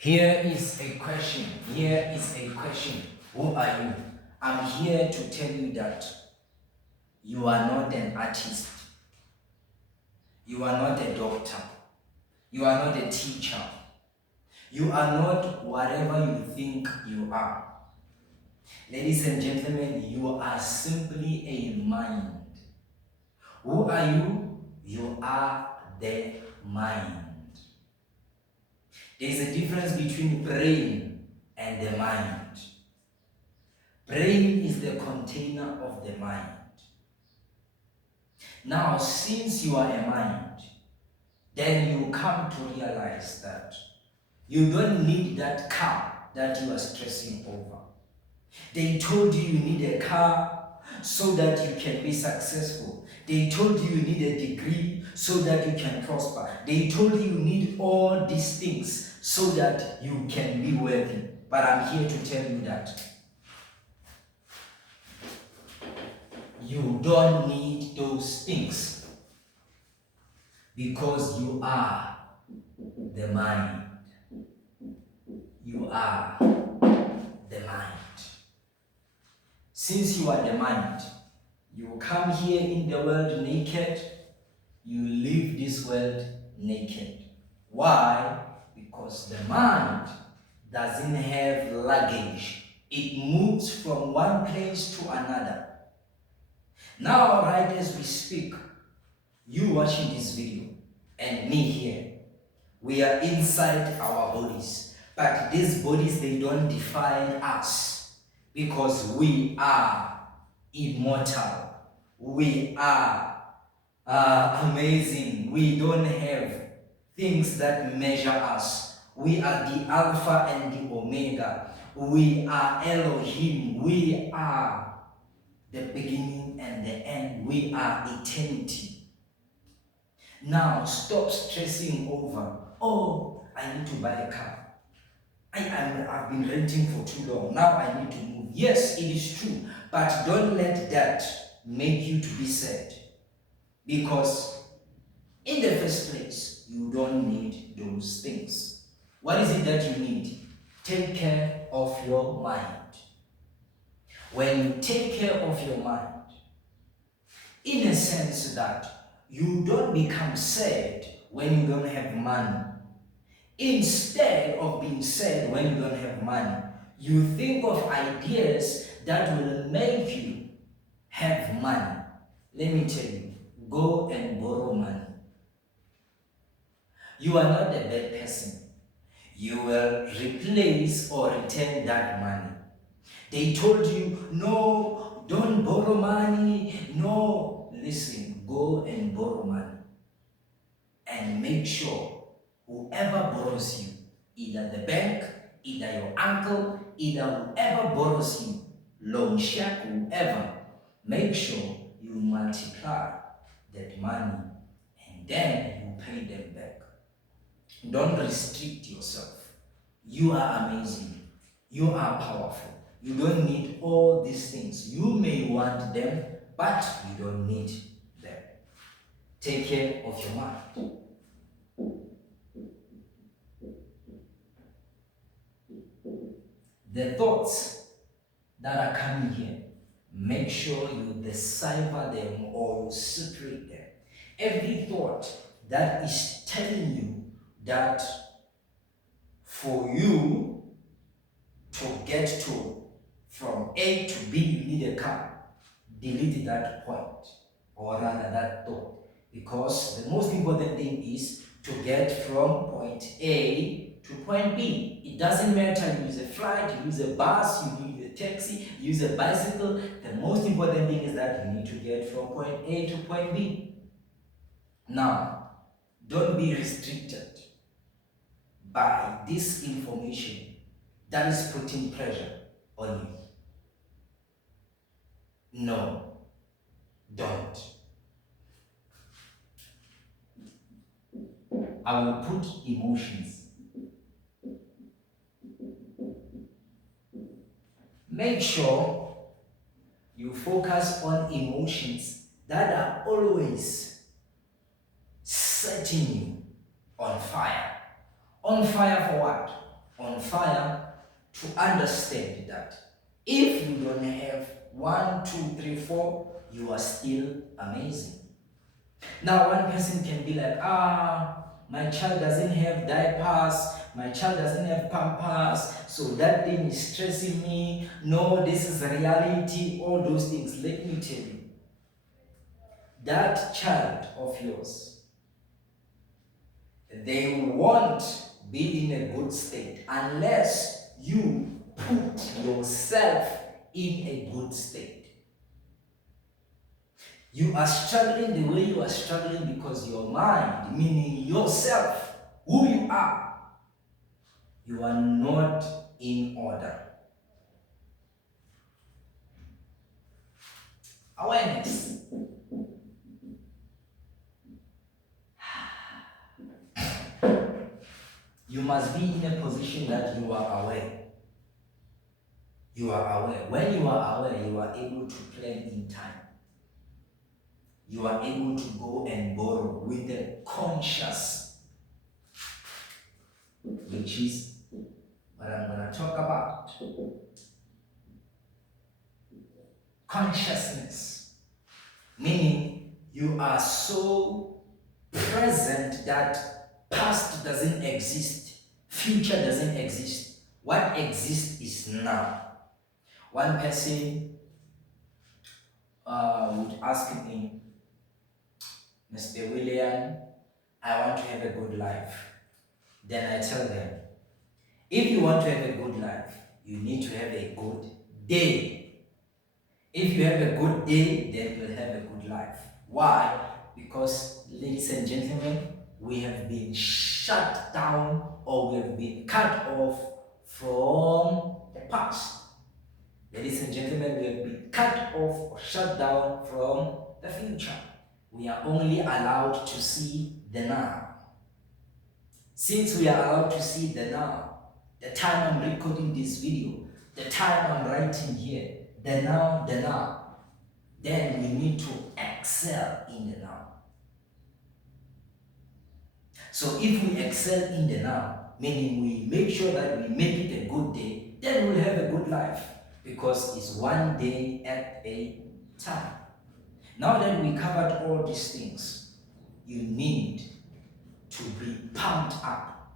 Here is a question. Here is a question. Who are you? I'm here to tell you that you are not an artist. You are not a doctor. You are not a teacher. You are not whatever you think you are. Ladies and gentlemen, you are simply a mind. Who are you? You are the mind. There is a difference between brain and the mind. Brain is the container of the mind. Now, since you are a mind, then you come to realize that you don't need that car that you are stressing over. They told you you need a car so that you can be successful. They told you you need a degree so that you can prosper. They told you you need all these things so that you can be worthy. But I'm here to tell you that you don't need those things because you are the mind. You are the mind. Since you are the mind, you come here in the world naked, you leave this world naked. Why? Because the mind doesn't have luggage. It moves from one place to another. Now, right as we speak, you watching this video and me here, we are inside our bodies. But these bodies, they don't define us because we are immortal. We are amazing. We don't have things that measure us. We are the Alpha and the Omega. We are Elohim. We are the beginning and the end. We are eternity. Now, stop stressing over, oh, I need to buy a car. I've been renting for too long. Now I need to move. Yes, it is true. But don't let that make you to be sad. Because in the first place, you don't need those things. What is it that you need? Take care of your mind. When you take care of your mind, in a sense that you don't become sad when you don't have money. Instead of being sad when you don't have money, you think of ideas that will make you have money. Let me tell you, go and borrow money. You are not a bad person. You will replace or return that money. They told you, no, don't borrow money. No, listen, go and borrow money. And make sure whoever borrows you, either the bank, either your uncle, either whoever borrows you, loan shark, whoever, make sure you multiply that money and then you pay them back. Don't restrict yourself. You are amazing. You are powerful. You don't need all these things. You may want them, but you don't need them. Take care of your mind. The thoughts that are coming here, make sure you decipher them or you separate them. Every thought that is telling you that for you to get to from A to B you need a car, delete that point or rather that thought. Because the most important thing is to get from point A to point B. It doesn't matter, you use a flight, you use a bus, you use a taxi, you use a bicycle. The most important thing is that you need to get from point A to point B. Now, don't be restricted by this information that is putting pressure on you. No, don't. I will put emotions. Make sure you focus on emotions that are always setting you on fire. On fire for what? on fire to understand that if you don't have 1, 2, 3, 4, you are still amazing. Now, one person can be like, my child doesn't have diapers, my child doesn't have pampers, so that thing is stressing me. No, this is reality, all those things. Let me tell you, that child of yours, they won't be in a good state unless you put yourself in a good state. You are struggling the way you are struggling because your mind, meaning yourself, who you are not in order. Awareness. You must be in a position that you are aware. You are aware. When you are aware, you are able to plan in time. You are able to go and borrow with a conscious, which is what I'm going to talk about. Consciousness. Meaning you are so present that past doesn't exist, future doesn't exist. What exists is now. One person would ask me, Mr. William, I want to have a good life. Then I tell them, if you want to have a good life, you need to have a good day. If you have a good day, then you'll have a good life. Why? Because, ladies and gentlemen, we have been shut down or we have been cut off from the past. Ladies and gentlemen, we have been cut off or shut down from the future. We are only allowed to see the now. Since we are allowed to see the now, the time I'm recording this video, the time I'm writing here, the now, then we need to excel in the now. So if we excel in the now, meaning we make sure that we make it a good day, then we'll have a good life because it's one day at a time. Now that we covered all these things, you need to be pumped up.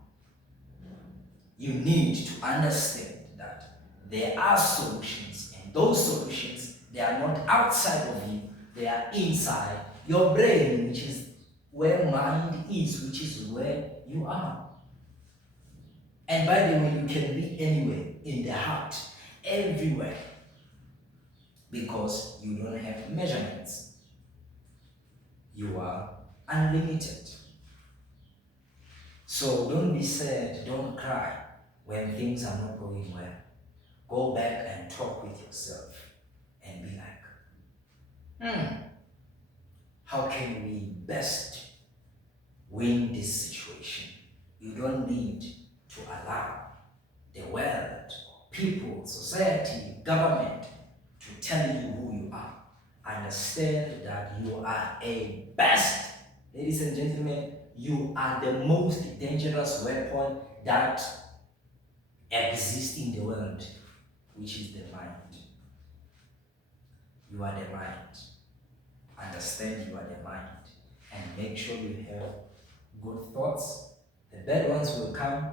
You need to understand that there are solutions, and those solutions, they are not outside of you, they are inside your brain, which is where mind is, which is where you are. And by the way, you can be anywhere, in the heart, everywhere, because you don't have measurements. You are unlimited. So don't be sad, don't cry when things are not going well. Go back and talk with yourself and be like, how can we best win this situation? You don't need to allow the world, people, society, government to tell you who you are. Understand that you are a best. Ladies and gentlemen, you are the most dangerous weapon that exists in the world, which is the mind. You are the mind. Understand you are the mind. And make sure you have good thoughts. The bad ones will come.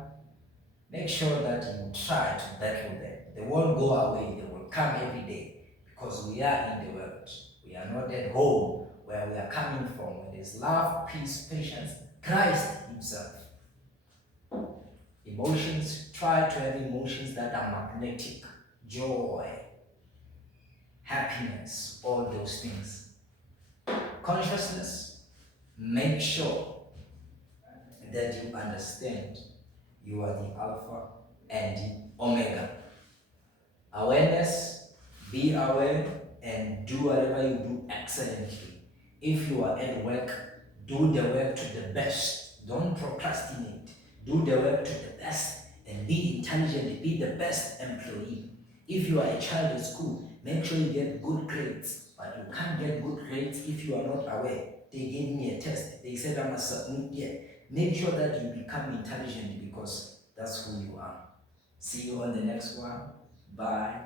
Make sure that you try to battle them. They won't go away. They will come every day because we are in the world. We are not at home where we are coming from. It is love, peace, patience, Christ himself. Emotions, try to have emotions that are magnetic. Joy, happiness, all those things. Consciousness, make sure that you understand you are the Alpha and the Omega. Awareness, be aware and do whatever you do excellently. If you are at work, do the work to the best. Don't procrastinate. Do the work to the best and be intelligent, be the best employee. If you are a child in school, make sure you get good grades. But you can't get good grades if you are not aware. They gave me a test. They said I must submit here. Make sure that you become intelligent because that's who you are. See you on the next one. Bye.